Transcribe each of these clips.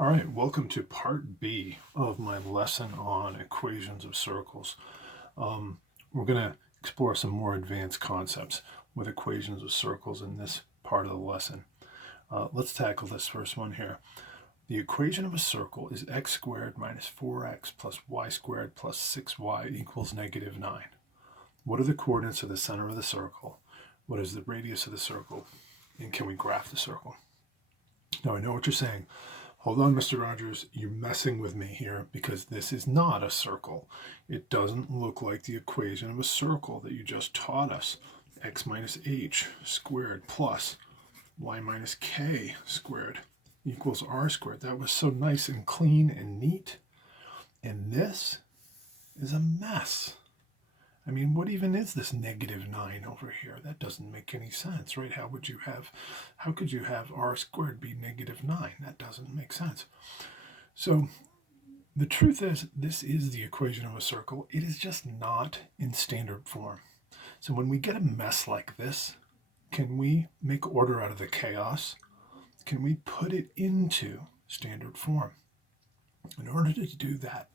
All right, welcome to part B of my lesson on equations of circles. We're going to explore some more advanced concepts with equations of circles in this part of the lesson. Let's tackle this first one here. The equation of a circle is x squared minus 4x plus y squared plus 6y equals negative 9. What are the coordinates of the center of the circle? What is the radius of the circle? And can we graph the circle? Now, I know what you're saying. Hold on, Mr. Rogers, you're messing with me here because this is not a circle. It doesn't look like the equation of a circle that you just taught us. X minus h squared plus y minus k squared equals r squared. That was so nice and clean and neat. And this is a mess. I mean, what even is this negative 9 over here? That doesn't make any sense, right? How could you have r squared be negative 9? That doesn't make sense. So the truth is, this is the equation of a circle. It is just not in standard form. So when we get a mess like this, can we make order out of the chaos? Can we put it into standard form? In order to do that,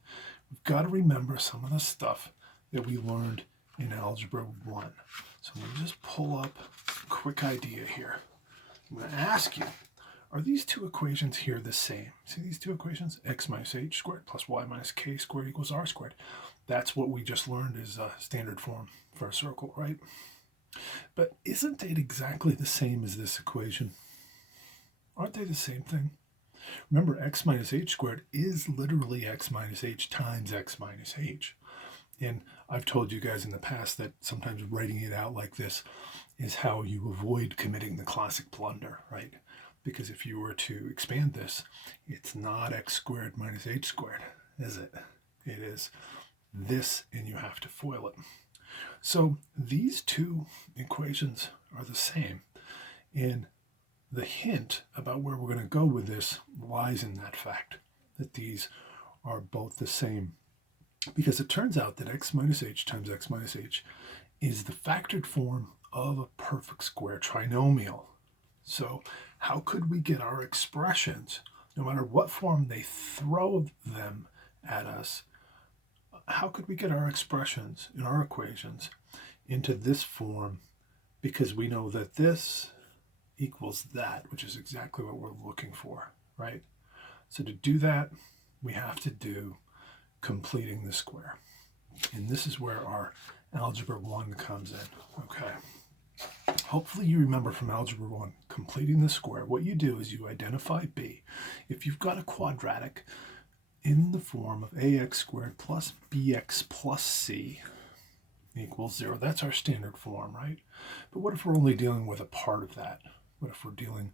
we've got to remember some of the stuff that we learned in Algebra 1. So let me just pull up a quick idea here. I'm going to ask you, are these two equations here the same? See these two equations? X minus h squared plus y minus k squared equals r squared. That's what we just learned is standard form for a circle, right? But isn't it exactly the same as this equation? Aren't they the same thing? Remember, x minus h squared is literally x minus h times x minus h. And I've told you guys in the past that sometimes writing it out like this is how you avoid committing the classic blunder, right? Because if you were to expand this, it's not x squared minus h squared, is it? It is this, and you have to FOIL it. So these two equations are the same. And the hint about where we're going to go with this lies in that fact that these are both the same. Because it turns out that x minus h times x minus h is the factored form of a perfect square trinomial. So how could we get our expressions, no matter what form they throw them at us, how could we get our expressions in our equations into this form? Because we know that this equals that, which is exactly what we're looking for, right? So to do that, we have to do completing the square. And this is where our Algebra 1 comes in, okay? Hopefully you remember from Algebra 1, completing the square, what you do is you identify b. If you've got a quadratic in the form of ax squared plus bx plus c equals 0, that's our standard form, right? But what if we're only dealing with a part of that? What if we're dealing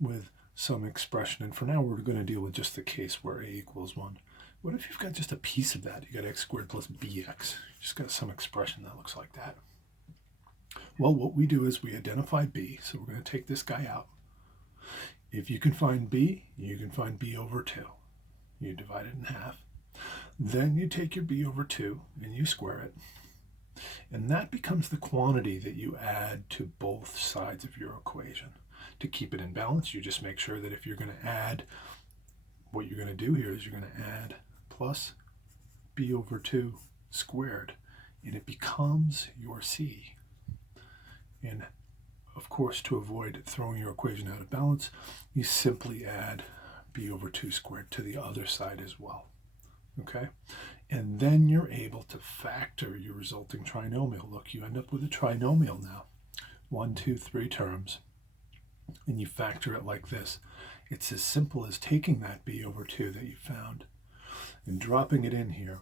with some expression? And for now, we're going to deal with just the case where a equals 1. What if you've got just a piece of that? You got x squared plus bx. You just got some expression that looks like that. Well, what we do is we identify b. So we're going to take this guy out. If you can find b, you can find b over 2. You divide it in half. Then you take your b over 2 and you square it. And that becomes the quantity that you add to both sides of your equation. To keep it in balance, you just make sure that if you're going to add, what you're going to do here is you're going to add plus b over 2 squared, and it becomes your c. And of course, to avoid throwing your equation out of balance, you simply add b over 2 squared to the other side as well. Okay? And then you're able to factor your resulting trinomial. Look, you end up with a trinomial now. 1, 2, 3 terms. And you factor it like this. It's as simple as taking that b over 2 that you found and dropping it in here.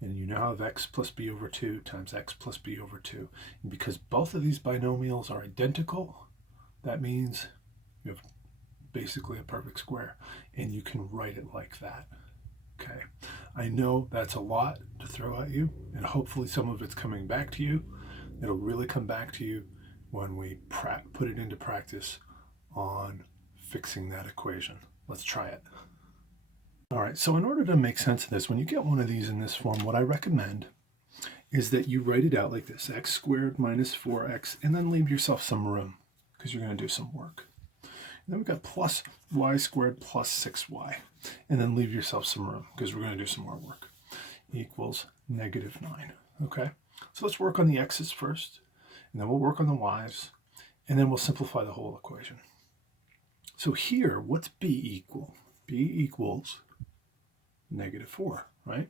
And you now have x plus b over 2 times x plus b over 2. And because both of these binomials are identical, that means you have basically a perfect square. And you can write it like that. Okay, I know that's a lot to throw at you, and hopefully some of it's coming back to you. It'll really come back to you when we put it into practice on fixing that equation. Let's try it. All right, so in order to make sense of this, when you get one of these in this form, what I recommend is that you write it out like this, x squared minus 4x, and then leave yourself some room because you're going to do some work. Then we've got plus y squared plus 6y. And then leave yourself some room because we're going to do some more work. Equals negative 9. Okay, so let's work on the x's first, and then we'll work on the y's, and then we'll simplify the whole equation. So here, what's b equal? B equals negative 4, right?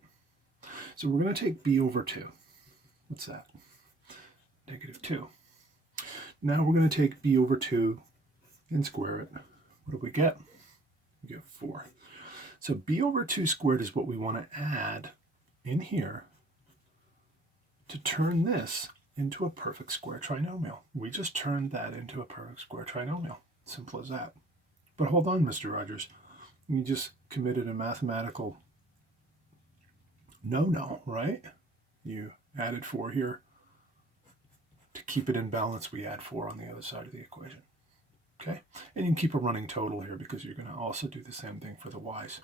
So we're going to take b over 2. What's that? Negative 2. Now we're going to take b over 2 and square it. What do we get? We get 4. So b over 2 squared is what we want to add in here to turn this into a perfect square trinomial. We just turned that into a perfect square trinomial. Simple as that. But hold on, Mr. Rogers. You just committed a mathematical no-no, right? You added 4 here. To keep it in balance, we add 4 on the other side of the equation. Okay? And you can keep a running total here because you're going to also do the same thing for the y's.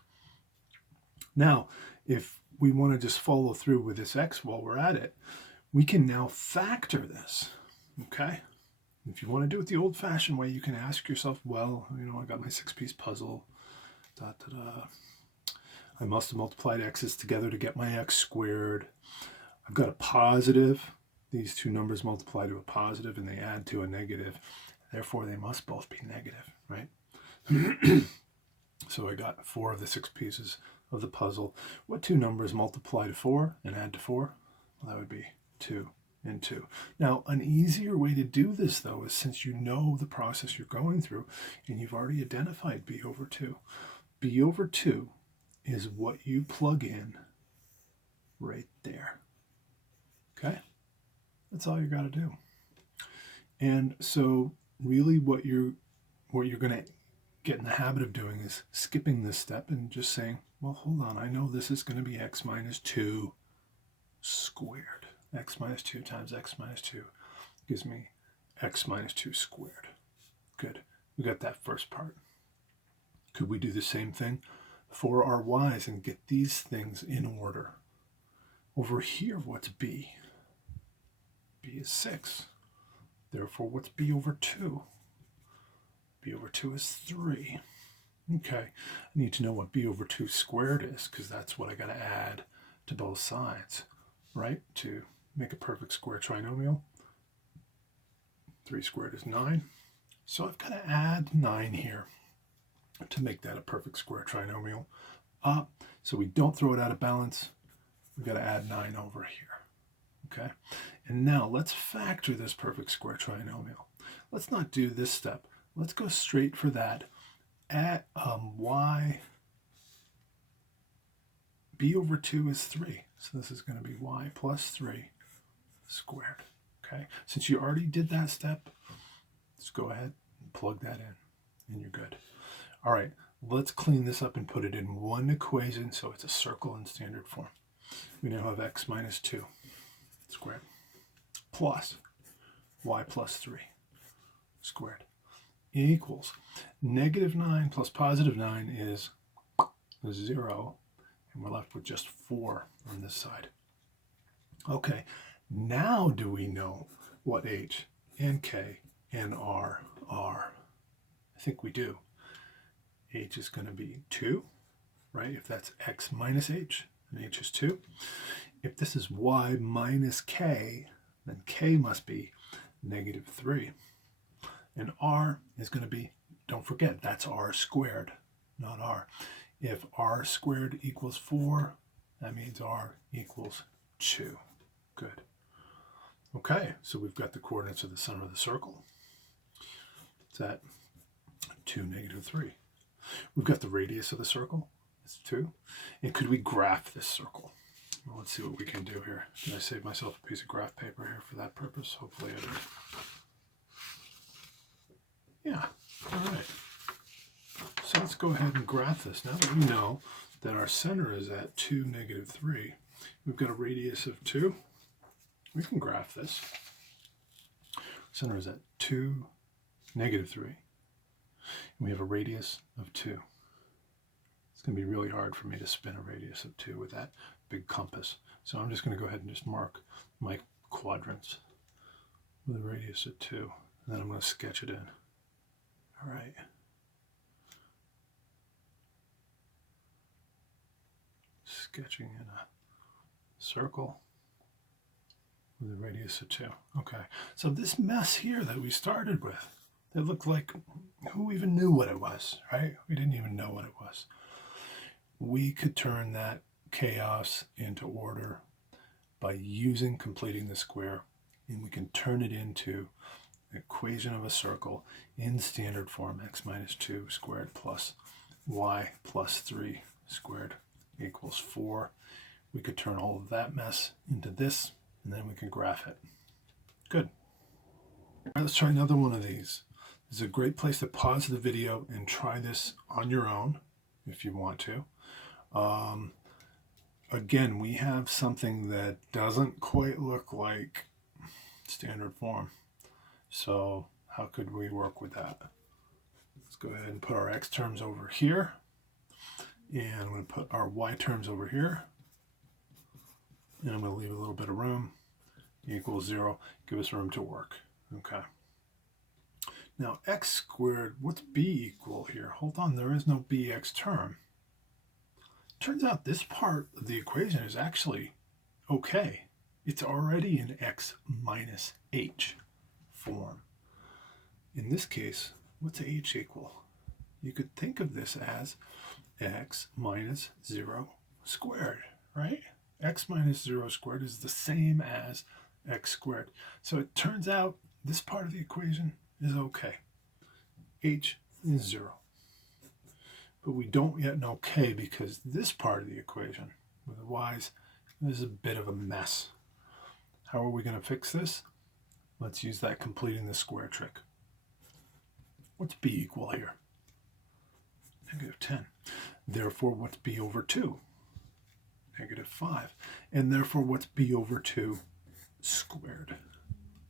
Now, if we want to just follow through with this x while we're at it, we can now factor this. Okay? If you want to do it the old-fashioned way, you can ask yourself, well, you know, I got my 6-piece puzzle. I must have multiplied x's together to get my x squared. I've got a positive. These two numbers multiply to a positive and they add to a negative. Therefore, they must both be negative, right? So I got 4 of the 6 pieces of the puzzle. What two numbers multiply to 4 and add to 4? Well, that would be 2 and 2. Now, an easier way to do this, though, is since you know the process you're going through and you've already identified b over 2. b over 2 is what you plug in right there. Okay? That's all you got to do. And so really what you're going to get in the habit of doing is skipping this step and just saying, well, hold on, I know this is going to be x minus 2 squared. X minus 2 times x minus 2 gives me x minus 2 squared. Good. We got that first part. Could we do the same thing for our y's and get these things in order? Over here, what's b? b is 6. Therefore, what's b over 2? b over 2 is 3. Okay, I need to know what b over 2 squared is because that's what I got to add to both sides, right? To make a perfect square trinomial. 3 squared is 9. So I've got to add 9 here to make that a perfect square trinomial. So we don't throw it out of balance. We've got to add 9 over here. Okay, and now let's factor this perfect square trinomial. Let's not do this step. Let's go straight for that. At y, b over 2 is 3. So this is going to be y plus 3 squared. Okay, since you already did that step, let's go ahead and plug that in, and you're good. All right, let's clean this up and put it in one equation so it's a circle in standard form. We now have x minus 2 squared plus y plus 3 squared equals negative 9 plus positive 9 is 0, and we're left with just 4 on this side. Okay, now do we know what h and k and r are? I think we do. H is going to be 2, right? If that's x minus h, and h is 2. If this is y minus k, then k must be negative 3. And r is going to be, don't forget, that's r squared, not r. If r squared equals 4, that means r equals 2. Good. Okay, so we've got the coordinates of the center of the circle. It's at 2, negative 3. We've got the radius of the circle. It's 2. And could we graph this circle? Well, let's see what we can do here. Did I save myself a piece of graph paper here for that purpose? Hopefully I did. Yeah, all right. So let's go ahead and graph this. Now that we know that our center is at 2, negative 3, we've got a radius of 2. We can graph this. Center is at 2, negative 3. And we have a radius of 2. It's going to be really hard for me to spin a radius of 2 with that big compass. So I'm just going to go ahead and just mark my quadrants with a radius of 2. And then I'm going to sketch it in. All right. sketching in a circle with a radius of 2. Okay, so this mess here that we started with, it looked like, who even knew what it was, right? We didn't even know what it was. We could turn that chaos into order by completing the square, and we can turn it into an equation of a circle in standard form, x minus 2 squared plus y plus 3 squared equals 4. We could turn all of that mess into this, and then we can graph it. Good. All right, let's try another one of these. This is a great place to pause the video and try this on your own if you want to. Again, we have something that doesn't quite look like standard form. So how could we work with that? Let's go ahead and put our x terms over here. And I'm going to put our y terms over here. And I'm going to leave a little bit of room. Equals 0. Give us room to work. Okay. Now x squared, what's b equal here? Hold on, there is no bx term. Turns out this part of the equation is actually okay. It's already in x minus h form. In this case, what's h equal? You could think of this as x minus 0 squared, right? X minus 0 squared is the same as x squared. So it turns out this part of the equation is okay. H is 0. But we don't yet know k because this part of the equation with the y's is a bit of a mess. How are we going to fix this? Let's use that completing the square trick. What's b equal here? Negative 10. Therefore, what's b over 2? Negative 5. And therefore, what's b over 2 squared?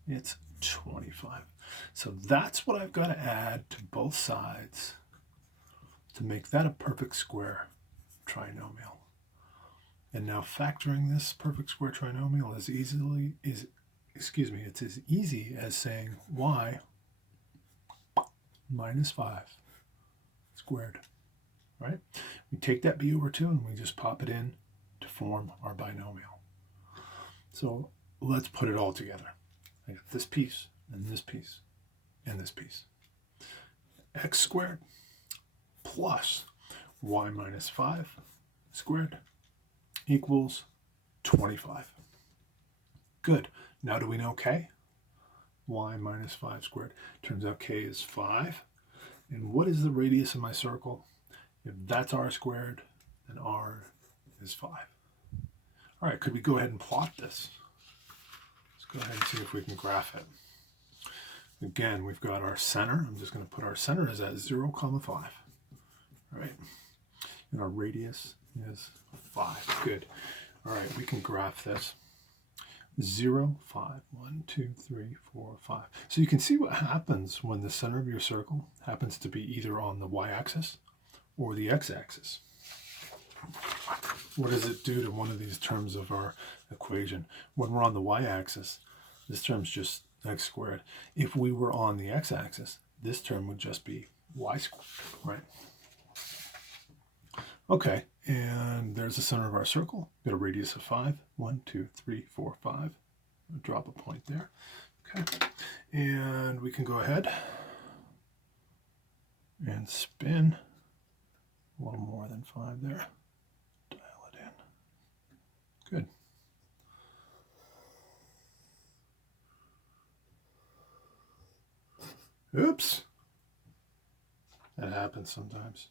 It's 25. So that's what I've got to add to both sides to make that a perfect square trinomial. And now factoring this perfect square trinomial it's as easy as saying y minus 5 squared, right? We take that b over 2 and we just pop it in to form our binomial. So let's put it all together. I got this piece and this piece and this piece. X squared plus y minus 5 squared equals 25. Good. Now do we know k? Y minus 5 squared. Turns out k is 5. And what is the radius of my circle? If that's r squared, then r is 5. All right, could we go ahead and plot this? Let's go ahead and see if we can graph it. Again, we've got our center. I'm just going to put our center is at 0, 5. All right. And our radius is 5. Good. All right, we can graph this. 0, 5, 1, 2, 3, 4, 5. So you can see what happens when the center of your circle happens to be either on the y-axis or the x-axis. What does it do to one of these terms of our equation? When we're on the y-axis, this term's just x squared. If we were on the x-axis, this term would just be y squared, right? Okay, and there's the center of our circle. Got a radius of 5. 1, 2, 3, 4, 5. I'll drop a point there. Okay, and we can go ahead and spin a little more than 5 there. Dial it in. Good. Oops. That happens sometimes.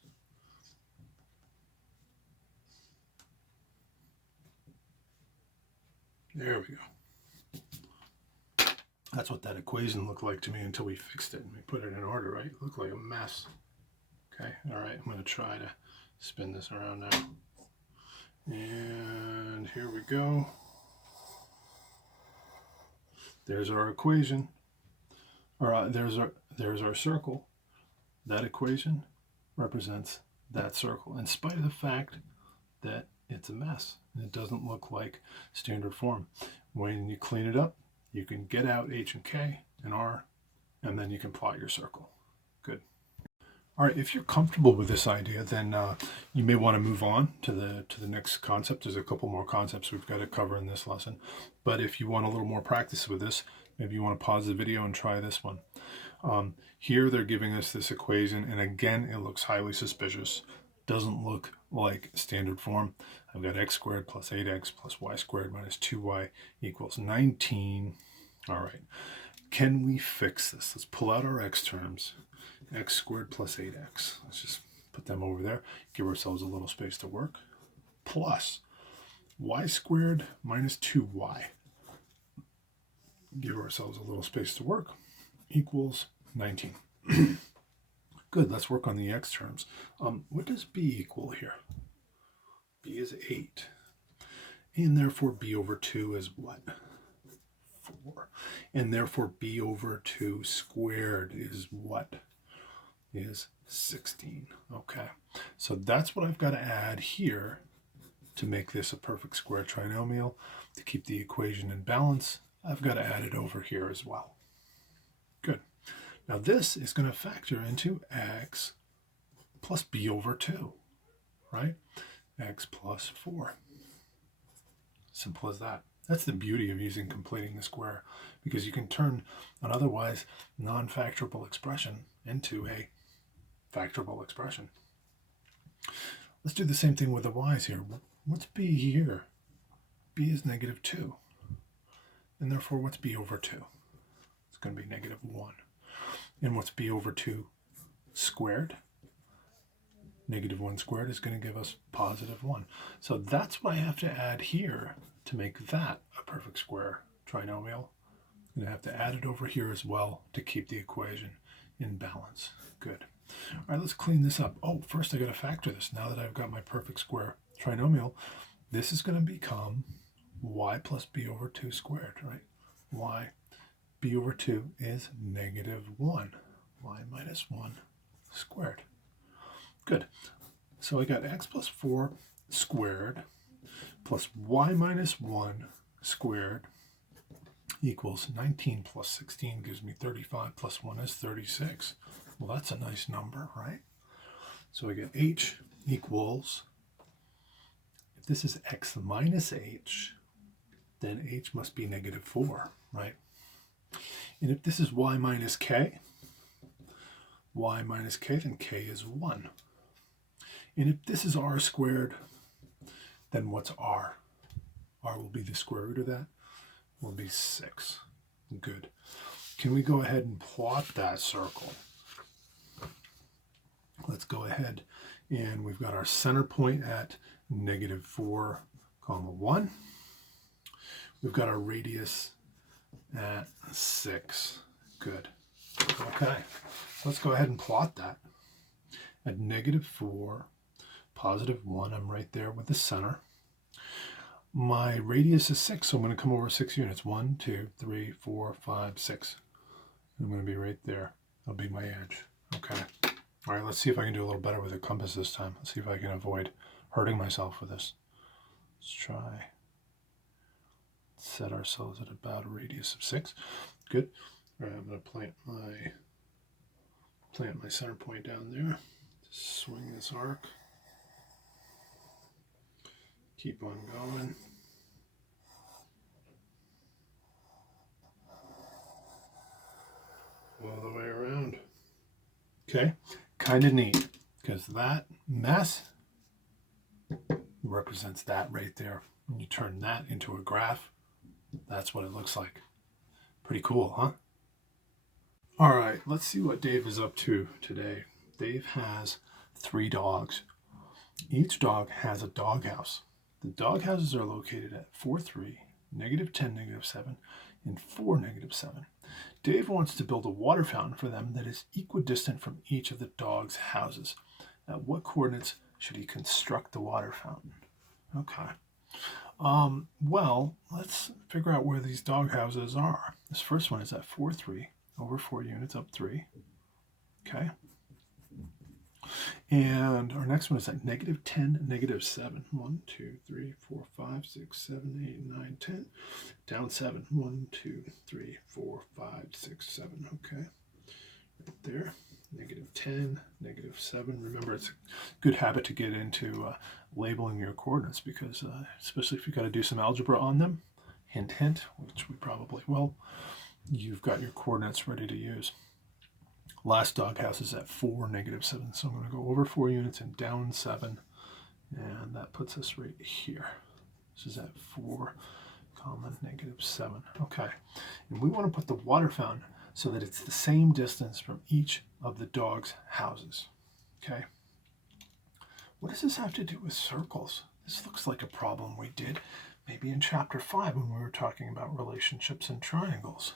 There we go. That's what that equation looked like to me until we fixed it and we put it in order, right? It looked like a mess. Okay, all right, I'm going to try to spin this around now. And here we go. There's our equation. Or there's our circle. That equation represents that circle, in spite of the fact that it's a mess. It doesn't look like standard form. When you clean it up, you can get out h and k and r, and then you can plot your circle. Good. All right, if you're comfortable with this idea, then you may want to move on to the next concept. There's a couple more concepts we've got to cover in this lesson. But if you want a little more practice with this, maybe you want to pause the video and try this one. Here they're giving us this equation, and again, it looks highly suspicious. Doesn't look like standard form. I've got x squared plus 8x plus y squared minus 2y equals 19. All right, can we fix this? Let's pull out our x terms. X squared plus 8x. Let's just put them over there. Give ourselves a little space to work. Plus y squared minus 2y. Give ourselves a little space to work. Equals 19. Good, let's work on the x terms. What does b equal here? B is 8. And therefore b over 2 is what? 4. And therefore b over 2 squared is what? Is 16. Okay, so that's what I've got to add here to make this a perfect square trinomial. To keep the equation in balance, I've got to add it over here as well. Good. Now this is going to factor into x plus b over 2, right? X plus 4. Simple as that. That's the beauty of using completing the square, because you can turn an otherwise non-factorable expression into a factorable expression. Let's do the same thing with the y's here. What's b here? B is negative 2. And therefore, what's b over 2? It's going to be negative 1. And what's b over 2 squared? Negative 1 squared is going to give us positive 1. So that's what I have to add here to make that a perfect square trinomial. I'm going to have to add it over here as well to keep the equation in balance. Good. All right, let's clean this up. Oh, first I got to factor this. Now that I've got my perfect square trinomial, this is going to become y plus b over 2 squared, right? Y, b over 2 is negative 1. Y minus 1 squared. Good. So I got x plus 4 squared plus y minus 1 squared equals 19 plus 16 gives me 35 plus 1 is 36. Well, that's a nice number, right? So I get h equals, if this is x minus h, then h must be negative 4, right? And if this is y minus k, then k is 1. And if this is r squared, then what's r? R will be the square root of that, will be 6. Good. Can we go ahead and plot that circle? Let's go ahead, and we've got our center point at negative 4, comma 1. We've got our radius at 6. Good. Okay, let's go ahead and plot that. At negative 4, positive 1, I'm right there with the center. My radius is 6, so I'm going to come over 6 units. 1, 2, 3, 4, 5, 6. I'm going to be right there. That'll be my edge. Okay. All right, let's see if I can do a little better with the compass this time. Let's see if I can avoid hurting myself with this. Let's try. Set ourselves at about a radius of 6. Good. All right, I'm going to plant my center point down there. Just swing this arc. Keep on going. All the way around. Okay, kind of neat, because that mess represents that right there. When you turn that into a graph, that's what it looks like. Pretty cool, huh? All right, let's see what Dave is up to today. Dave has 3 dogs. Each dog has a doghouse. The doghouses are located at 4, 3, negative 10, negative 7, and 4, negative 7. Dave wants to build a water fountain for them that is equidistant from each of the dogs' houses. At what coordinates should he construct the water fountain? Okay. Well, let's figure out where these dog houses are. This first one is at 4, 3, over 4 units, up 3. Okay. And our next one is at negative 10, negative 7. 1, 2, 3, 4, 5, 6, 7, 8, 9, 10. Down 7. 1, 2, 3, 4, 5, 6, 7. Okay. Right there. -10, -7. Remember, it's a good habit to get into labeling your coordinates because, especially if you've got to do some algebra on them, hint, hint, which we probably will, you've got your coordinates ready to use. Last doghouse is at 4, -7. So I'm going to go over 4 units and down 7. And that puts us right here. This is at 4, -7. Okay. And we want to put the water fountain so that it's the same distance from each of the dog's houses. Okay. What does this have to do with circles? This looks like a problem we did maybe in chapter 5 when we were talking about relationships and triangles.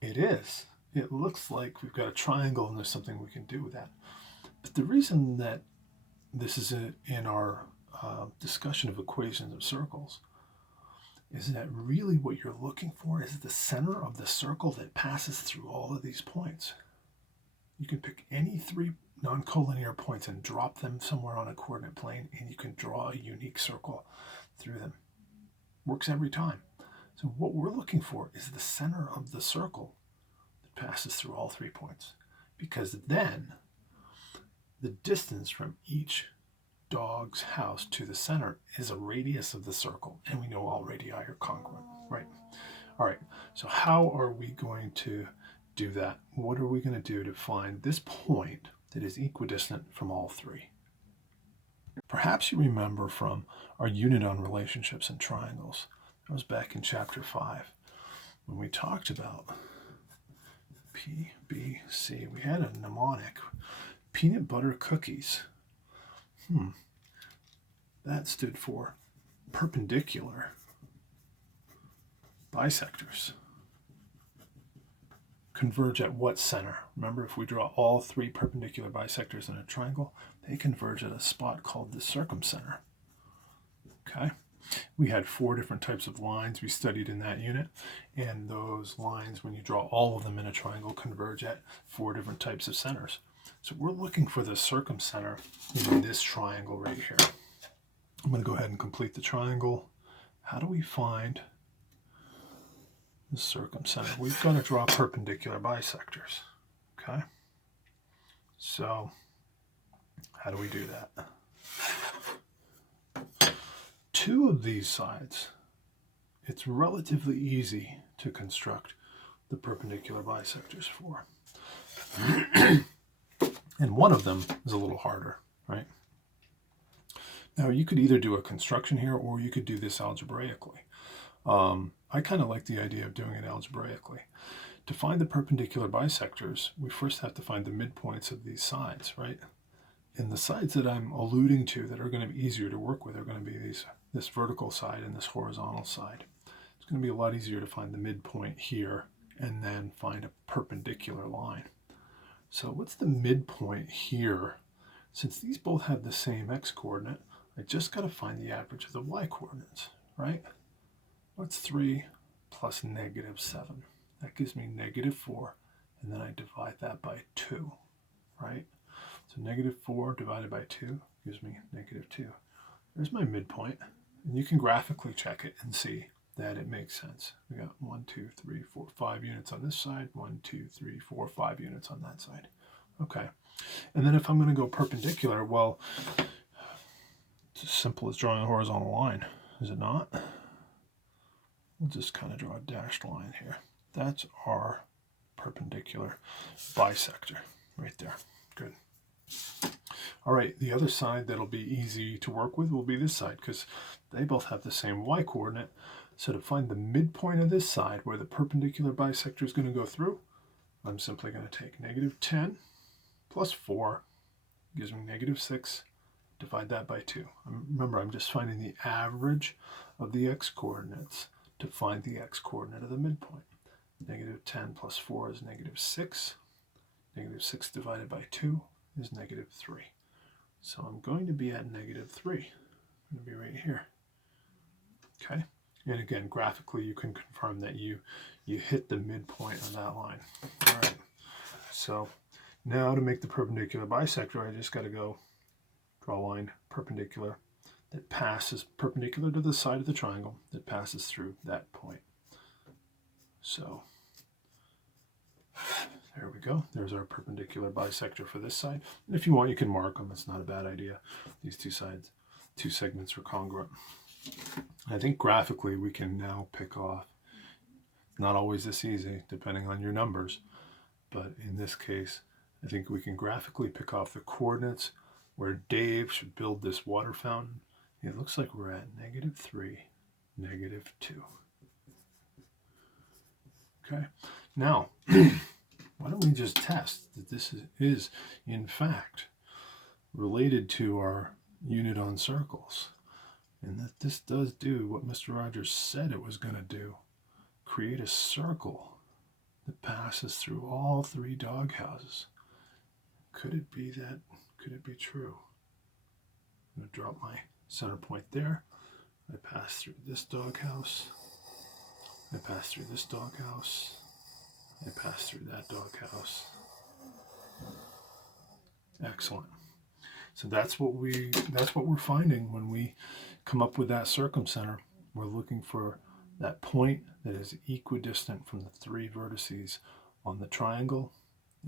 It is. It looks like we've got a triangle and there's something we can do with that. But the reason that this is in our discussion of equations of circles is that really what you're looking for is the center of the circle that passes through all of these points. You can pick any 3 non-collinear points and drop them somewhere on a coordinate plane, and you can draw a unique circle through them. Works every time. So what we're looking for is the center of the circle that passes through all 3 points, because then the distance from each dog's house to the center is a radius of the circle, and we know all radii are congruent, right? All right, so how are we going to do that? What are we going to do to find this point that is equidistant from all 3? Perhaps you remember from our unit on relationships and triangles, that was back in chapter 5, when we talked about PBC. We had a mnemonic, peanut butter cookies. That stood for perpendicular bisectors. Converge at what center? Remember, if we draw all 3 perpendicular bisectors in a triangle, they converge at a spot called the circumcenter. Okay? We had 4 different types of lines we studied in that unit, and those lines, when you draw all of them in a triangle, converge at 4 different types of centers. So we're looking for the circumcenter in this triangle right here. I'm going to go ahead and complete the triangle. How do we find the circumcenter? We've got to draw perpendicular bisectors. Okay? So how do we do that? 2 of these sides, it's relatively easy to construct the perpendicular bisectors for. And one of them is a little harder, right? Now, you could either do a construction here or you could do this algebraically. I kind of like the idea of doing it algebraically. To find the perpendicular bisectors, we first have to find the midpoints of these sides, right? And the sides that I'm alluding to that are going to be easier to work with are going to be this vertical side and this horizontal side. It's going to be a lot easier to find the midpoint here and then find a perpendicular line. So what's the midpoint here? Since these both have the same x-coordinate, I just got to find the average of the y-coordinates, right? What's 3 plus -7? That gives me -4, and then I divide that by 2, right? So -4 divided by 2 gives me -2. There's my midpoint, and you can graphically check it and see that it makes sense. We got 1, 2, 3, 4, 5 units on this side, 1, 2, 3, 4, 5 units on that side. Okay, and then if I'm going to go perpendicular, well, it's as simple as drawing a horizontal line, is it not? We'll just kind of draw a dashed line here. That's our perpendicular bisector right there. Good. All right, the other side that'll be easy to work with will be this side because they both have the same y-coordinate. So to find the midpoint of this side where the perpendicular bisector is going to go through, I'm simply going to take -10 plus 4 gives me -6. Divide that by 2. Remember, I'm just finding the average of the x-coordinates to find the x-coordinate of the midpoint. -10 plus 4 is -6. -6 divided by 2 is -3. So I'm going to be at -3. I'm going to be right here. Okay? And again, graphically, you can confirm that you hit the midpoint of that line. All right. So now to make the perpendicular bisector, I just got to go draw a line perpendicular that passes perpendicular to the side of the triangle that passes through that point. So There we go. There's our perpendicular bisector for this side. And if you want, you can mark them. It's not a bad idea. These two sides, two segments are congruent. I think graphically we can now pick off, not always this easy depending on your numbers, but in this case I think we can graphically pick off the coordinates where Dave should build this water fountain. It looks like we're at -3, -2. Okay, now why don't we just test that this is in fact related to our unit on circles, and that this does do what Mr. Rogers said it was going to do, create a circle that passes through all 3 doghouses. Could it be that? Could it be true? I'm going to drop my center point there. I pass through this doghouse. I pass through this doghouse. I pass through that doghouse. Excellent. So that's what we're finding when we come up with that circumcenter. We're looking for that point that is equidistant from the 3 vertices on the triangle.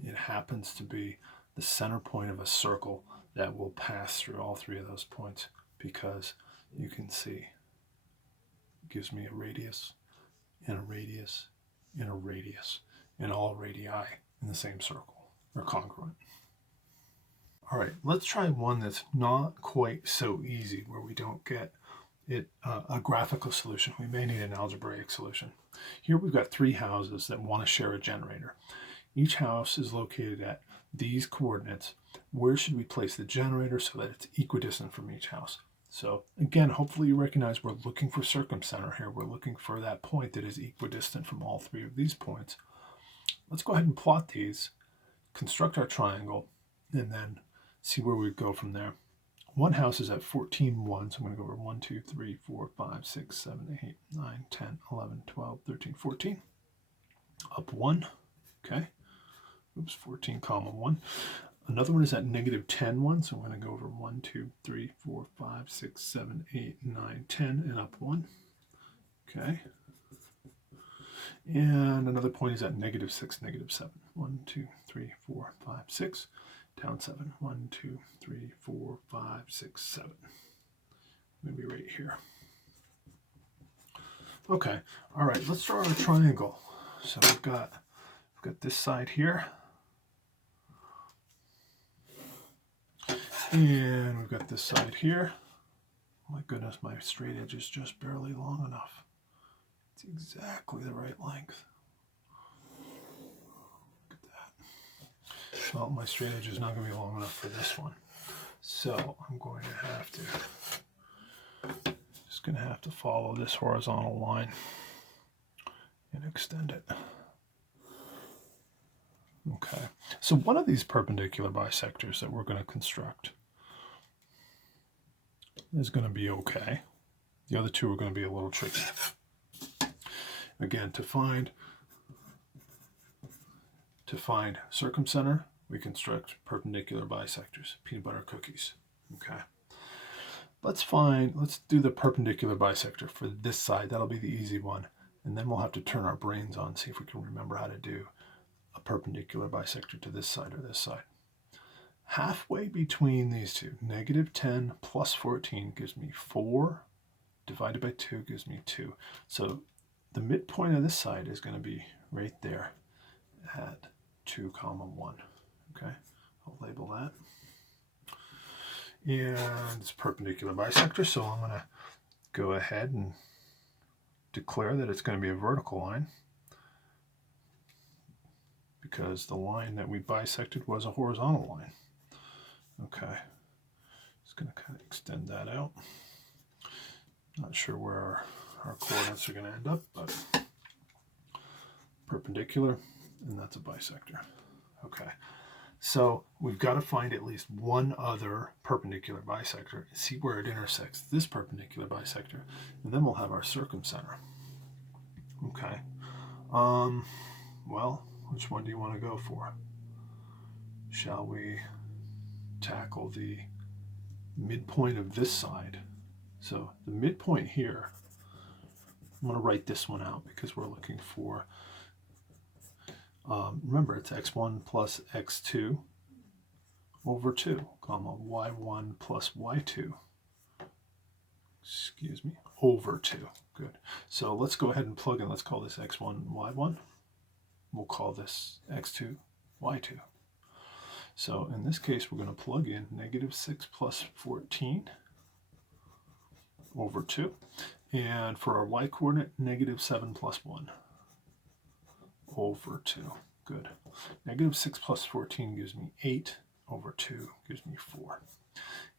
It happens to be the center point of a circle that will pass through all 3 of those points, because you can see it gives me a radius and a radius and a radius, and all radii in the same circle are congruent. All right, let's try one that's not quite so easy, where we don't get it a graphical solution. We may need an algebraic solution. Here we've got 3 houses that want to share a generator. Each house is located at these coordinates. Where should we place the generator so that it's equidistant from each house? So again, hopefully you recognize we're looking for circumcenter here. We're looking for that point that is equidistant from all 3 of these points. Let's go ahead and plot these, construct our triangle, and then see where we go from there. One house is at 14, 1, so I'm going to go over 1, 2, 3, 4, 5, 6, 7, 8, 9, 10, 11, 12, 13, 14. Up 1, okay. Oops, 14, comma 1. Another one is at -10, 1, so I'm going to go over 1, 2, 3, 4, 5, 6, 7, 8, 9, 10, and up 1. Okay. And another point is at -6, -7. 1, 2, 3, 4, 5, 6. Down 7. 1, 2, 3, 4, 5, 6, 7. Maybe right here. Okay. All right. Let's draw our triangle. So we've got this side here, and we've got this side here. Oh my goodness, my straight edge is just barely long enough. It's exactly the right length. Well, my straight edge is not going to be long enough for this one, so I'm going to have to follow this horizontal line and extend it. Okay, so one of these perpendicular bisectors that we're going to construct is going to be okay. The other 2 are going to be a little tricky. Again, to find circumcenter, we construct perpendicular bisectors, peanut butter cookies. Okay. Let's do the perpendicular bisector for this side. That'll be the easy one. And then we'll have to turn our brains on, see if we can remember how to do a perpendicular bisector to this side or this side. Halfway between these two, -10 plus 14 gives me 4, divided by 2 gives me 2. So the midpoint of this side is going to be right there at 2, 1. Okay, I'll label that. And it's perpendicular bisector, so I'm going to go ahead and declare that it's going to be a vertical line, because the line that we bisected was a horizontal line. Okay, just going to kind of extend that out. Not sure where our coordinates are going to end up, but perpendicular, and that's a bisector. Okay, so we've got to find at least one other perpendicular bisector and see where it intersects this perpendicular bisector, and then we'll have our circumcenter. Okay, well, which one do you want to go for? Shall we tackle the midpoint of this side? So the midpoint here, I'm going to write this one out because we're looking for Remember, it's x1 plus x2 over 2, comma, y1 plus y2, excuse me, over 2. Good. So let's go ahead and plug in. Let's call this x1, y1. We'll call this x2, y2. So in this case, we're going to plug in negative 6 plus 14 over 2. And for our y-coordinate, negative 7 plus 1 over 2. Good. Negative 6 plus 14 gives me 8 over 2 gives me 4.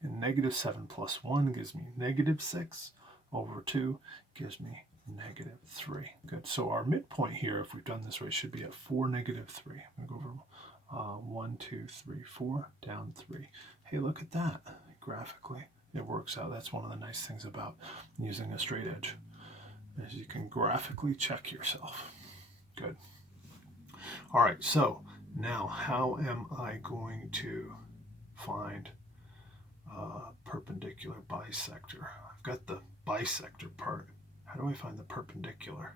And negative 7 plus 1 gives me negative 6 over 2 gives me negative 3. Good. So our midpoint here, if we've done this right, should be at 4, negative 3. I'm going to go over 1, 2, 3, 4, down 3. Hey, look at that. Graphically, it works out. That's one of the nice things about using a straight edge, is you can graphically check yourself. Good. All right, so now how am I going to find perpendicular bisector? I've got the bisector part. How do I find the perpendicular?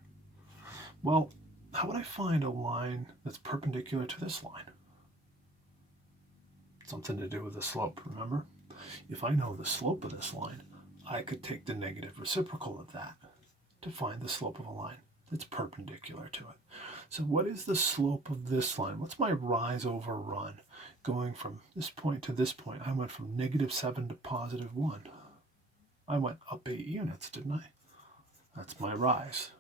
Well, how would I find a line that's perpendicular to this line? Something to do with the slope, remember? If I know the slope of this line, I could take the negative reciprocal of that to find the slope of a line that's perpendicular to it. So what is the slope of this line? What's my rise over run going from this point to this point? I went from negative 7 to positive 1. I went up 8 units, didn't I? That's my rise.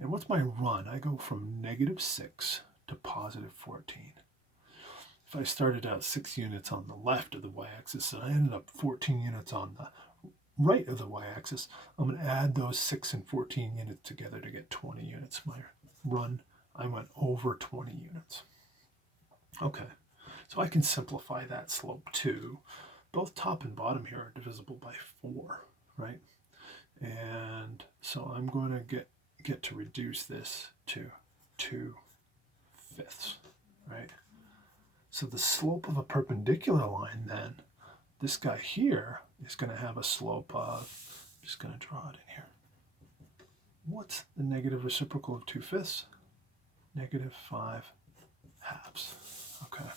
And what's my run? I go from negative 6 to positive 14. If I started out 6 units on the left of the y-axis and I ended up 14 units on the right of the y-axis, I'm going to add those 6 and 14 units together to get 20 units. My run, I went over 20 units. Okay, so I can simplify that slope too. Both top and bottom here are divisible by 4, right? And so I'm going to get to reduce this to 2/5, right? So the slope of a perpendicular line then, this guy here is going to have a slope of, I'm just going to draw it in here. What's the negative reciprocal of 2/5? Negative 5 halves. Okay,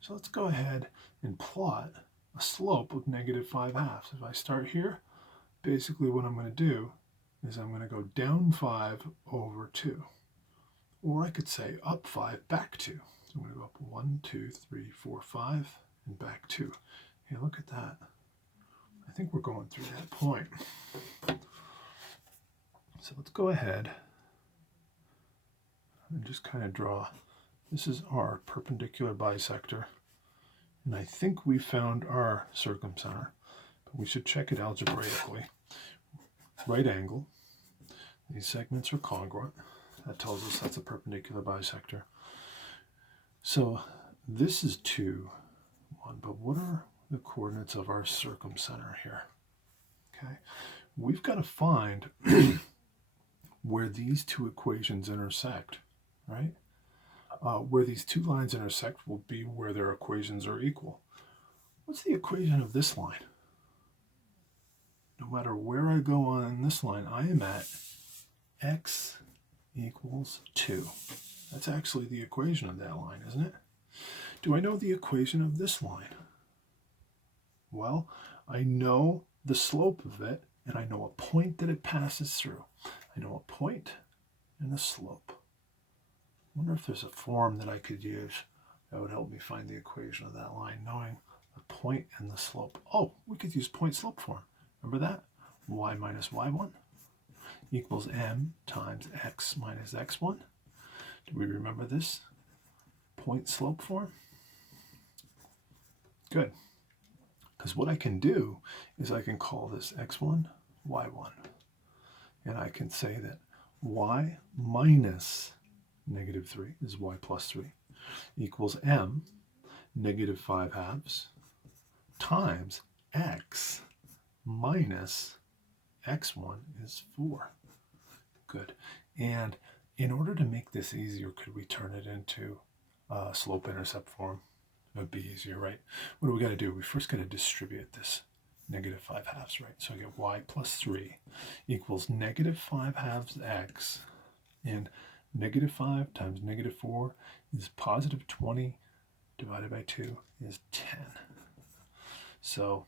so let's go ahead and plot a slope of negative 5 halves. If I start here, basically what I'm going to do is I'm going to go down 5 over 2. Or I could say up 5, back 2. So I'm going to go up 1, 2, 3, 4, 5, and back 2. Hey, look at that. I think we're going through that point. So let's go ahead and just kind of draw. This is our perpendicular bisector. And I think we found our circumcenter, but we should check it algebraically. Right angle. These segments are congruent. That tells us that's a perpendicular bisector. So this is 2, 1, but what are the coordinates of our circumcenter here? Okay, we've got to find where these two equations intersect, right? Where these two lines intersect will be where their equations are equal. What's the equation of this line? No matter where I go on this line, I am at x equals 2. That's actually the equation of that line, isn't it? Do I know the equation of this line? Well, I know the slope of it, and I know a point that it passes through. I know a point and a slope. I wonder if there's a form that I could use that would help me find the equation of that line, knowing the point and the slope. Oh, we could use point-slope form. Remember that? Y minus y1 equals m times x minus x1. Do we remember this point-slope form? Good. Because what I can do is I can call this x1, y1. And I can say that y minus negative 3 is y plus 3 equals m, negative 5 halves, times x minus x1 is 4. Good. And in order to make this easier, could we turn it into slope-intercept form? It would be easier, right? What do we got to do? We first got to distribute this negative 5 halves, right? So I get y plus 3 equals negative 5 halves x, and Negative 5 times negative 4 is positive 20 divided by 2 is 10. So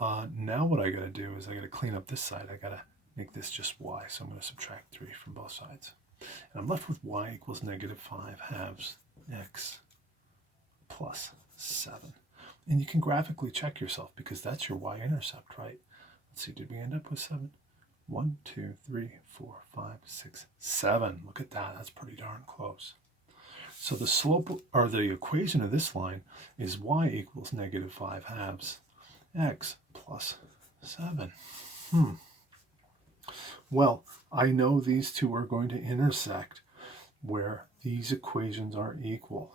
now what I got to do is I got to clean up this side. I got to make this just y. So I'm going to subtract 3 from both sides. And I'm left with y equals negative 5 halves x plus 7. And you can graphically check yourself because that's your y-intercept, right? Let's see, did we end up with 7? 1, 2, 3, 4, 5, 6, 7. Look at that. That's pretty darn close. So the slope, or the equation of this line is y equals negative 5 halves x plus 7. Well, I know these two are going to intersect where these equations are equal.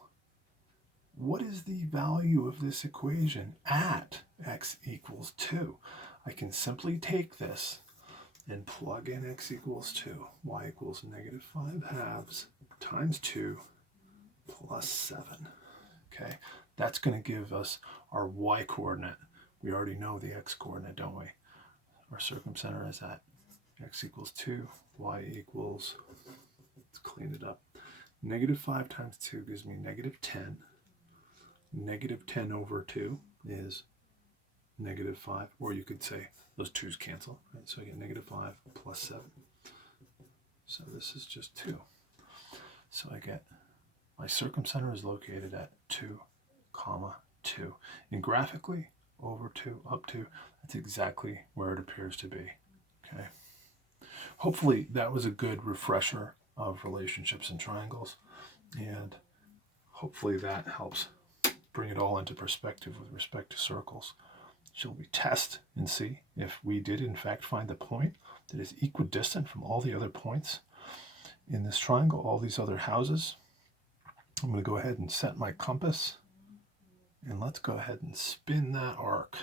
What is the value of this equation at x equals 2? I can simply take this and plug in x equals 2. Y equals negative 5 halves times 2 plus 7. Okay, that's going to give us our y coordinate. We already know the x coordinate, don't we? Our circumcenter is at x equals 2, y equals, let's clean it up, negative 5 times 2 gives me negative 10. Negative 10 over 2 is negative 5, or you could say those 2's cancel, right? So I get negative 5 plus 7. So this is just 2. So I get my circumcenter is located at 2, comma 2. And graphically, over 2, up 2, that's exactly where it appears to be. Okay. Hopefully that was a good refresher of relationships and triangles, and hopefully that helps bring it all into perspective with respect to circles. Shall we test and see if we did in fact find the point that is equidistant from all the other points in this triangle, all these other houses? I'm going to go ahead and set my compass, and let's go ahead and spin that arc.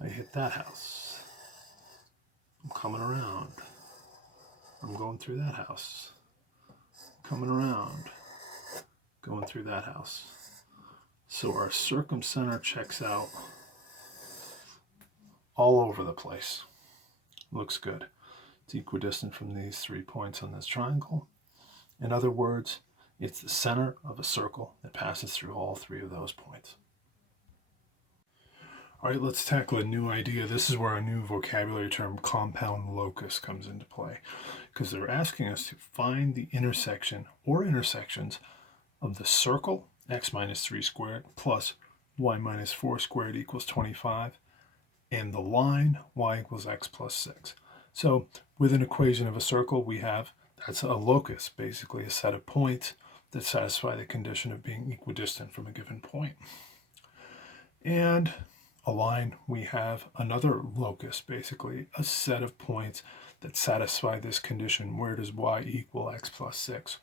I hit that house. I'm coming around. I'm going through that house. Coming around. Going through that house. So our circumcenter checks out all over the place. Looks good. It's equidistant from these 3 points on this triangle. In other words, it's the center of a circle that passes through all 3 of those points. All right, let's tackle a new idea. This is where our new vocabulary term, compound locus, comes into play, because they're asking us to find the intersection or intersections of the circle, x minus 3 squared plus y minus 4 squared equals 25, and the line y equals x plus 6. So with an equation of a circle, we have, that's a locus, basically a set of points that satisfy the condition of being equidistant from a given point. And a line, we have another locus, basically a set of points that satisfy this condition. Where does y equal x plus 6?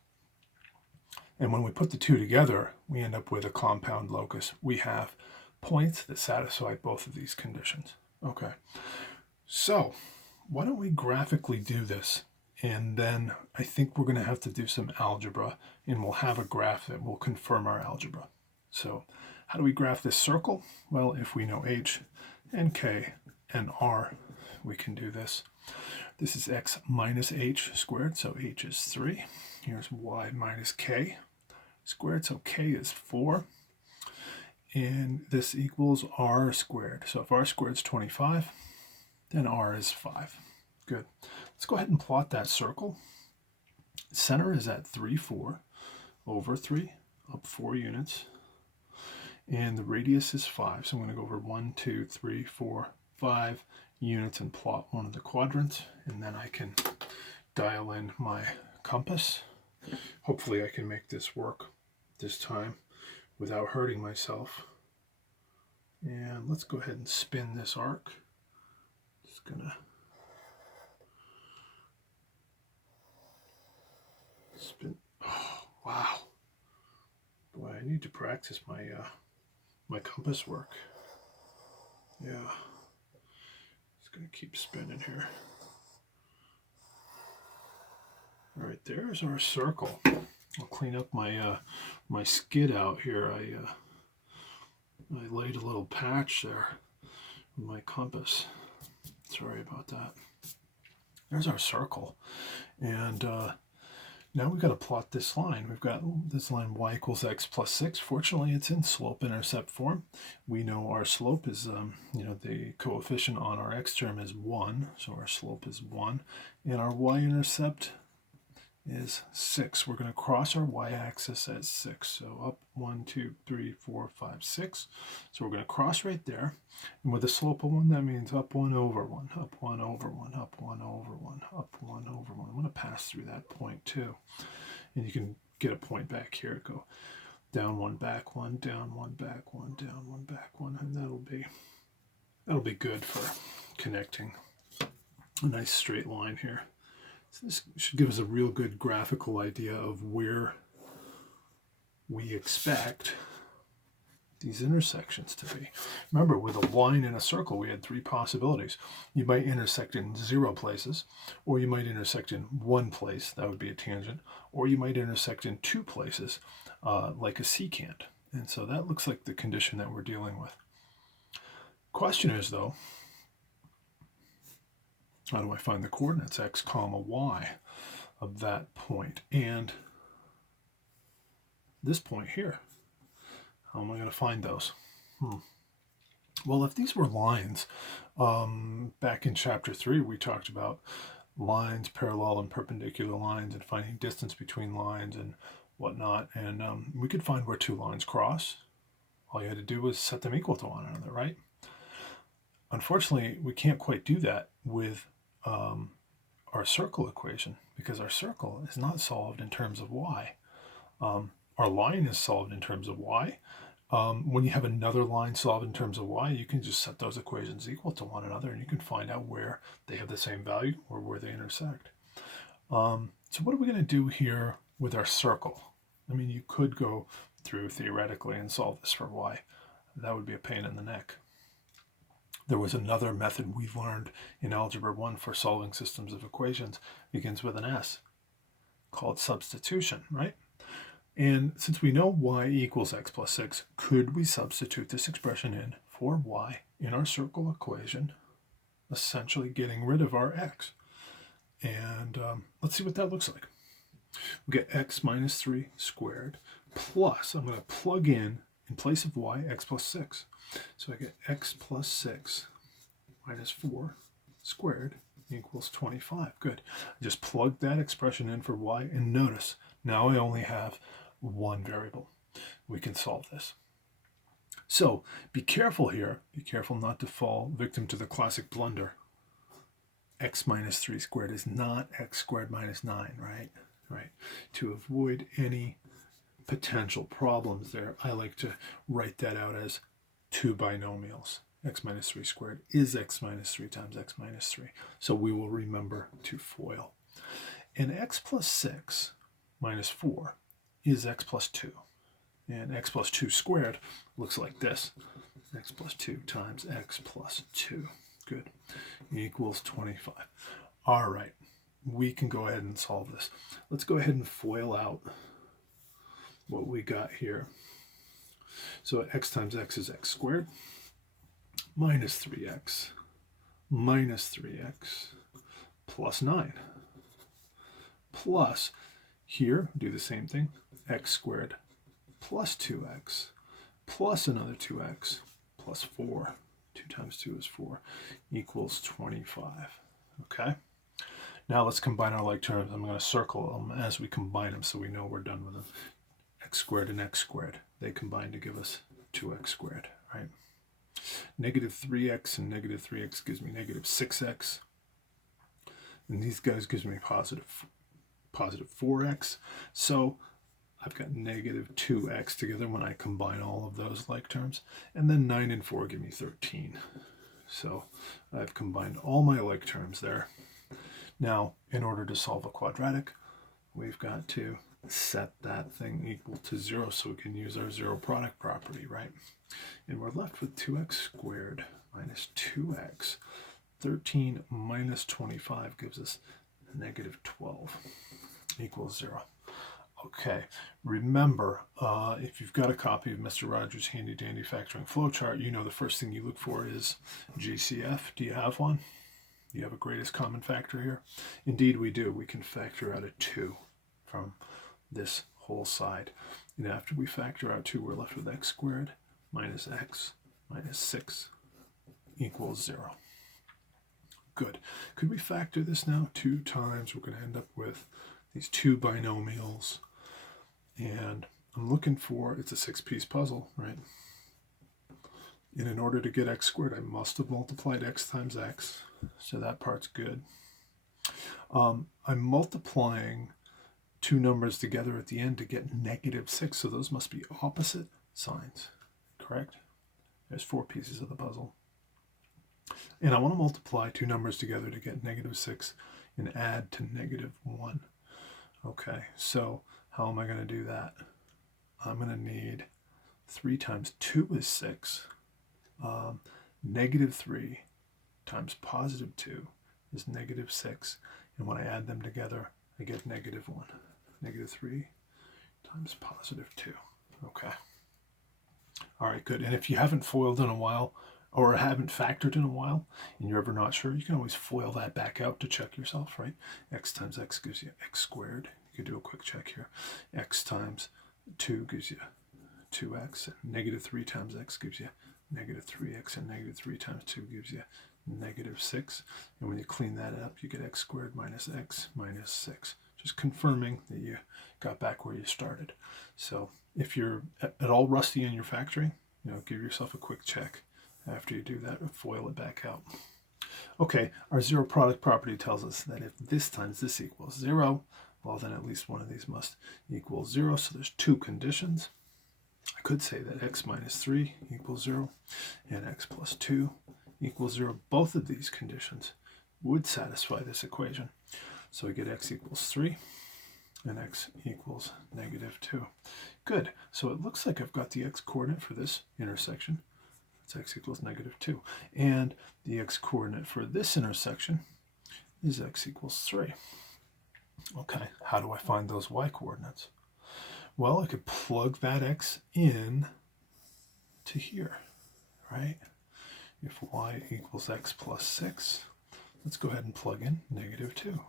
And when we put the two together, we end up with a compound locus. We have points that satisfy both of these conditions. Okay, so why don't we graphically do this? And then I think we're going to have to do some algebra, and we'll have a graph that will confirm our algebra. So how do we graph this circle? Well, if we know h and k and r, we can do this. This is x minus h squared, so h is 3. Here's y minus k squared, so k is 4. And this equals r squared. So if r squared is 25, then r is 5. Good. Let's go ahead and plot that circle. Center is at 3, 4, over 3, up 4 units. And the radius is 5. So I'm going to go over 1, 2, 3, 4, 5 units and plot one of the quadrants. And then I can dial in my compass. Hopefully I can make this work this time without hurting myself. And let's go ahead and spin this arc. Just gonna spin. Oh, wow. Boy, I need to practice my my compass work. Yeah. Just gonna keep spinning here. All right, there's our circle. I'll clean up my my skid out here. I laid a little patch there with my compass. Sorry about that. There's our circle, and now we've got to plot this line. We've got this line y equals x plus 6. Fortunately, it's in slope-intercept form. We know our slope is, the coefficient on our x term is 1, so our slope is 1. And our y-intercept is 6. We're going to cross our y-axis at 6. So up 1, 2, 3, 4, 5, 6. So we're going to cross right there. And with a slope of 1, that means up 1 over 1, up 1 over 1, up 1 over 1, up 1 over 1. I'm going to pass through that point too. And you can get a point back here. Go down 1, back 1, down 1, back 1, down 1, back 1. And that'll be good for connecting a nice straight line here. So this should give us a real good graphical idea of where we expect these intersections to be. Remember, with a line and a circle, we had 3 possibilities. You might intersect in 0 places, or you might intersect in 1 place, that would be a tangent, or you might intersect in 2 places, like a secant. And so that looks like the condition that we're dealing with. Question is, though, how do I find the coordinates x comma y of that point and this point here? How am I going to find those? Well, if these were lines, back in chapter 3 we talked about lines, parallel and perpendicular lines, and finding distance between lines and whatnot, and we could find where 2 lines cross. All you had to do was set them equal to one another, right? Unfortunately, we can't quite do that with our circle equation, because our circle is not solved in terms of y. Our line is solved in terms of y. When you have another line solved in terms of y, you can just set those equations equal to one another, and you can find out where they have the same value or where they intersect. So what are we going to do here with our circle? I mean, you could go through theoretically and solve this for y. That would be a pain in the neck. There was another method we've learned in Algebra 1 for solving systems of equations, begins with an S, called substitution, right? And since we know y equals x plus 6, could we substitute this expression in for y in our circle equation, essentially getting rid of our x? And let's see what that looks like. We get x minus 3 squared plus, I'm going to plug in place of y, x plus 6. So I get x plus 6 minus 4 squared equals 25. Good. I just plugged that expression in for y, and notice now I only have one variable. We can solve this. So be careful here. Be careful not to fall victim to the classic blunder. X minus 3 squared is not x squared minus 9, right? Right. To avoid any potential problems there, I like to write that out as 2 binomials. X minus 3 squared is x minus 3 times x minus 3. So we will remember to FOIL. And x plus 6 minus 4 is x plus 2. And x plus 2 squared looks like this. X plus 2 times x plus 2. Good. Equals 25. All right. We can go ahead and solve this. Let's go ahead and FOIL out what we got here. So x times x is x squared minus 3x plus 9 plus, here do the same thing, x squared plus 2x plus another 2x plus 4. 2 times 2 is 4 equals 25. Okay? Now let's combine our like terms. I'm going to circle them as we combine them so we know we're done with them. X squared and x squared. They combine to give us 2x squared, right? Negative 3x and negative 3x gives me negative 6x. And these guys gives me positive 4x. So I've got negative 2x together when I combine all of those like terms. And then 9 and 4 give me 13. So I've combined all my like terms there. Now, in order to solve a quadratic, we've got to set that thing equal to 0 so we can use our zero product property, right? And we're left with 2x squared minus 2x. 13 minus 25 gives us negative 12 equals 0. Okay, remember, if you've got a copy of Mr. Rogers' Handy Dandy Factoring Flowchart, you know the first thing you look for is GCF. Do you have one? Do you have a greatest common factor here? Indeed we do. We can factor out a 2. from this whole side. And after we factor out 2, we're left with x squared minus x minus 6 equals 0. Good. Could we factor this now 2 times? We're going to end up with these 2 binomials. And I'm looking for, it's a 6-piece puzzle, right? And in order to get x squared, I must have multiplied x times x. So that part's good. I'm multiplying 2 numbers together at the end to get -6. So those must be opposite signs, correct? There's 4 pieces of the puzzle. And I want to multiply 2 numbers together to get -6 and add to -1. Okay, so how am I going to do that? I'm going to need 3 times 2 is 6. -3 times +2 is -6. And when I add them together, I get -1. -3 times +2. Okay. All right, good. And if you haven't FOILed in a while, or haven't factored in a while, and you're ever not sure, you can always FOIL that back out to check yourself, right? X times x gives you x squared. You could do a quick check here. X times 2 gives you 2x. And -3 times x gives you -3x. And -3 times 2 gives you -6. And when you clean that up, you get x squared minus x minus 6. Just confirming that you got back where you started. So if you're at all rusty in your factoring, give yourself a quick check after you do that and FOIL it back out. Okay, our zero product property tells us that if this times this equals 0, well, then at least one of these must equal 0. So there's 2 conditions. I could say that x minus 3 equals 0 and x plus 2 equals 0. Both of these conditions would satisfy this equation. So we get x equals 3 and x equals -2. Good. So it looks like I've got the x coordinate for this intersection. It's x equals -2. And the x coordinate for this intersection is x equals 3. Okay, how do I find those y coordinates? Well, I could plug that x in to here, right? If y equals x plus 6, let's go ahead and plug in -2.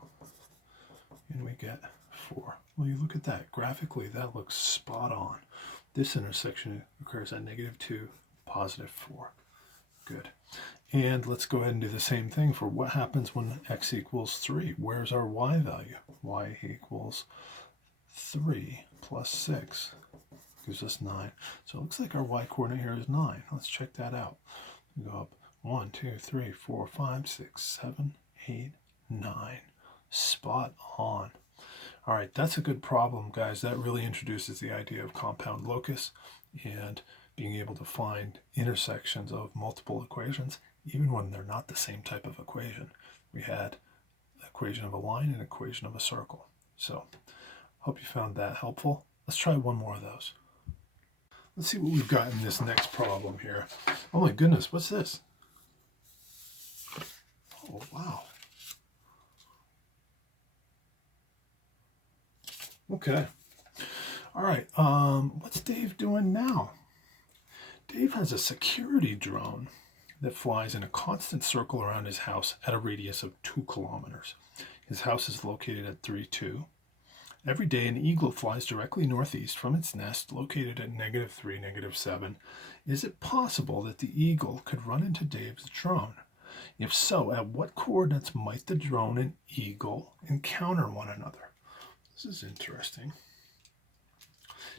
And we get 4. Well, you look at that. Graphically, that looks spot on. This intersection occurs at -2, +4. Good. And let's go ahead and do the same thing for what happens when x equals 3. Where's our y value? Y equals 3 plus 6 gives us 9. So it looks like our y coordinate here is 9. Let's check that out. We go up 1, 2, 3, 4, 5, 6, 7, 8, 9. Spot on. All right, that's a good problem, guys. That really introduces the idea of compound locus and being able to find intersections of multiple equations, even when they're not the same type of equation. We had an equation of a line and an equation of a circle. So, hope you found that helpful. Let's try one more of those. Let's see what we've got in this next problem here. Oh my goodness, what's this? Oh, wow. Okay. All right, what's Dave doing now? Dave has a security drone that flies in a constant circle around his house at a radius of 2 kilometers. His house is located at 3.2. Every day, an eagle flies directly northeast from its nest located at -3, -7. Is it possible that the eagle could run into Dave's drone? If so, at what coordinates might the drone and eagle encounter one another? This is interesting.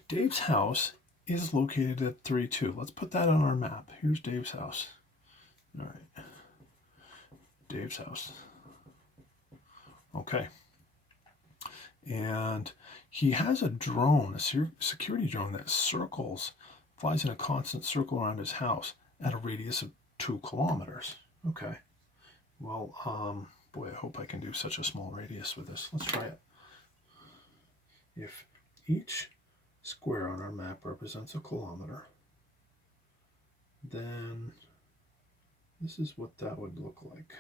Dave's house is located at 3.2. Let's put that on our map. Here's Dave's house. All right. Dave's house. Okay. And he has a drone, a security drone that flies in a constant circle around his house at a radius of 2 kilometers. Okay. Well, boy, I hope I can do such a small radius with this. Let's try it. If each square on our map represents a kilometer, then this is what that would look like.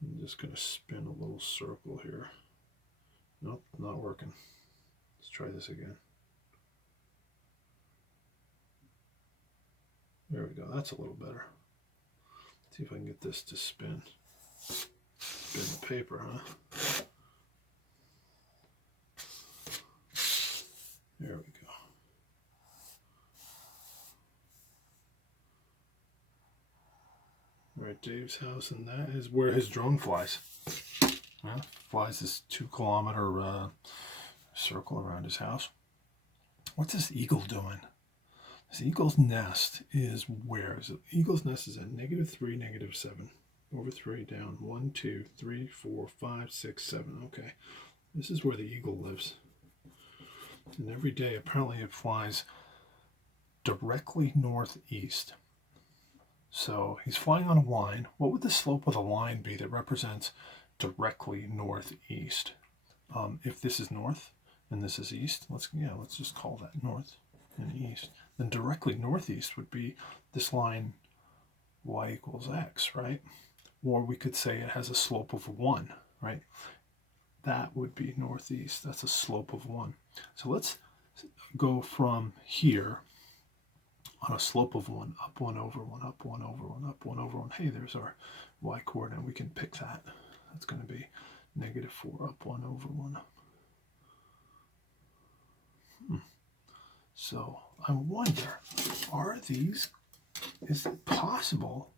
I'm just going to spin a little circle here. Nope, not working. Let's try this again. There we go. That's a little better. Let's see if I can get this to spin. Spin the paper, huh? There we go. All right, Dave's house, and that is where his drone flies. Yeah, flies this 2-kilometer circle around his house. What's this eagle doing? This eagle's nest is where? The eagle's nest is at -3, -7. Over 3, down 1, 2, 3, 4, 5, 6, 7. Okay. This is where the eagle lives. And every day, apparently, it flies directly northeast. So he's flying on a line. What would the slope of the line be that represents directly northeast? If this is north and this is east, let's just call that north and east. Then directly northeast would be this line y equals x, right? Or we could say it has a slope of 1, right? That would be northeast. That's a slope of 1. So let's go from here on a slope of 1, up 1 over 1, up 1 over 1, up 1 over 1. Hey, there's our y coordinate. We can pick that. That's going to be -4, up 1 over 1. So I wonder, is it possible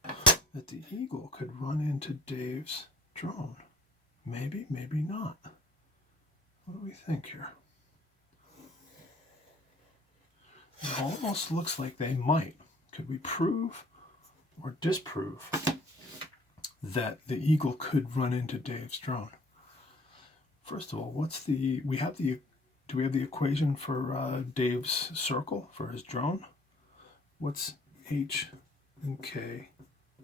that the eagle could run into Dave's drone? Maybe, maybe not. What do we think here? It almost looks like they might. Could we prove or disprove that the eagle could run into Dave's drone? First of all, do we have the equation for Dave's circle for his drone? What's H and K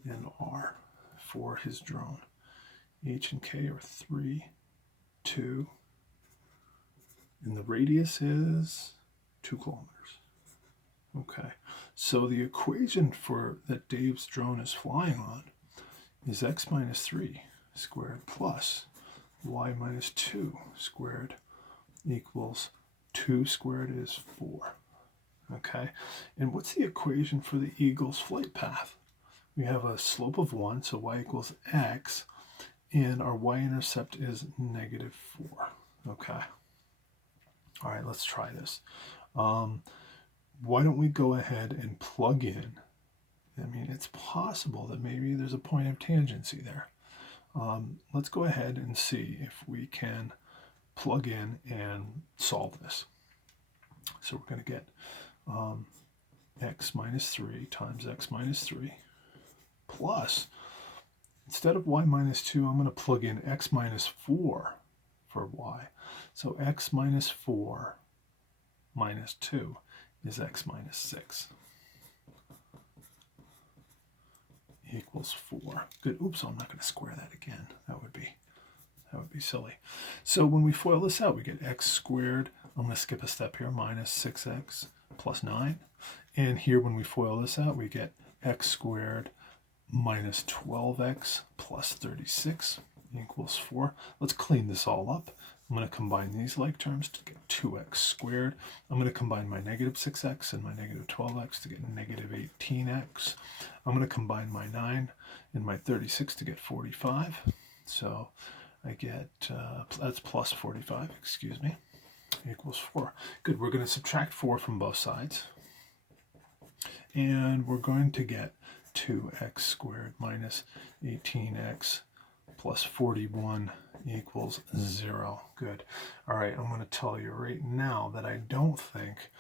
and R for his drone? H and K are 3, 2, and the radius is 2 kilometers. Okay, so the equation for that Dave's drone is flying on is x minus 3 squared plus y minus 2 squared equals 2 squared is 4. Okay, and what's the equation for the eagle's flight path? We have a slope of 1, so y equals x, and our y-intercept is -4. Okay, all right, let's try this. Why don't we go ahead and plug in? I mean, it's possible that maybe there's a point of tangency there. Let's go ahead and see if we can plug in and solve this. So we're going to get x minus 3 times x minus 3 plus, instead of y minus 2, I'm going to plug in x minus 4 for y. So x minus 4 minus 2 is x minus 6 equals 4. Good. Oops, I'm not going to square that again. That would be silly. So when we FOIL this out, we get x squared. I'm going to skip a step here, minus 6x plus 9. And here when we FOIL this out, we get x squared minus 12x plus 36 equals 4. Let's clean this all up. I'm going to combine these like terms to get 2x squared. I'm going to combine my -6x and my -12x to get -18x. I'm going to combine my 9 and my 36 to get 45. So I get, that's plus 45, excuse me, equals 4. Good, we're going to subtract 4 from both sides. And we're going to get 2x squared minus 18x plus 41 equals 0. Good. All right, I'm going to tell you right now that I don't think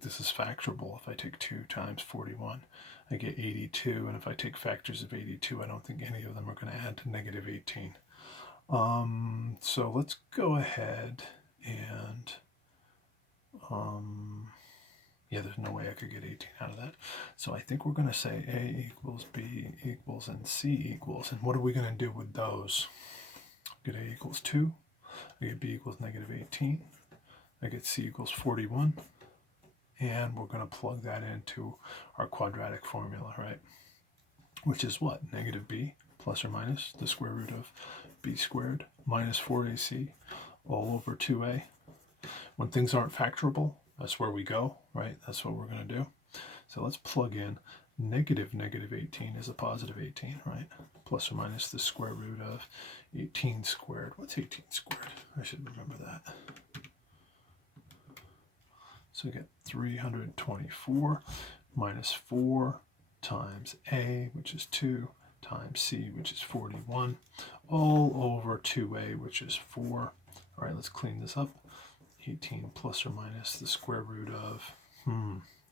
this is factorable. If I take 2 times 41, I get 82, and if I take factors of 82, I don't think any of them are going to add to -18. So let's go ahead and there's no way I could get 18 out of that. So I think we're going to say A equals B equals and C equals. And what are we going to do with those? I get A equals 2. I get B equals -18. I get C equals 41. And we're going to plug that into our quadratic formula, right? Which is what? -b plus or minus the square root of b squared minus 4ac all over 2a. When things aren't factorable, that's where we go, right? That's what we're going to do. So let's plug in -18 is a positive 18, right? Plus or minus the square root of 18 squared. What's 18 squared? I should remember that. So we get 324 minus 4 times a, which is 2, times c, which is 41, all over 2a, which is 4. All right, let's clean this up. 18 plus or minus the square root of,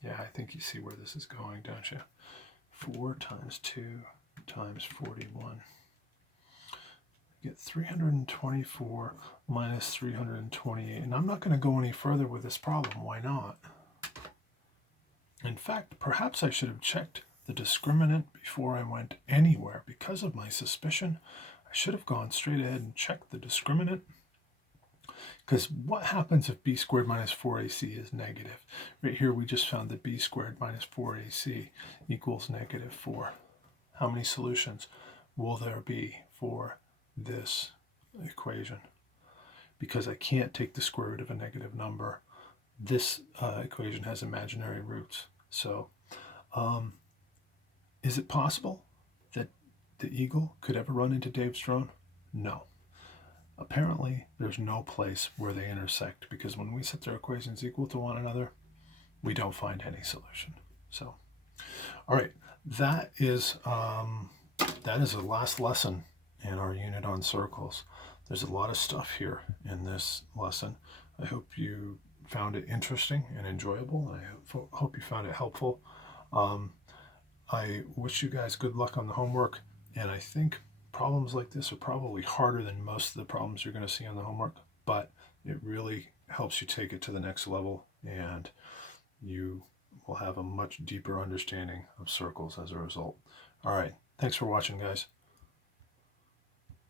yeah, I think you see where this is going, don't you? 4 times 2 times 41. You get 324 minus 328. And I'm not going to go any further with this problem. Why not? In fact, perhaps I should have checked the discriminant before I went anywhere. Because of my suspicion, I should have gone straight ahead and checked the discriminant. Because what happens if b squared minus 4ac is negative? Right here we just found that b squared minus 4ac equals negative 4. How many solutions will there be for this equation? Because I can't take the square root of a negative number. This equation has imaginary roots. So is it possible that the eagle could ever run into Dave's drone? No. Apparently, there's no place where they intersect, because when we set their equations equal to one another, we don't find any solution. So, all right, that is the last lesson in our unit on circles. There's a lot of stuff here in this lesson. I hope you found it interesting and enjoyable. I hope you found it helpful. I wish you guys good luck on the homework, and I think problems like this are probably harder than most of the problems you're going to see on the homework, but it really helps you take it to the next level, and you will have a much deeper understanding of circles as a result. All right, thanks for watching, guys.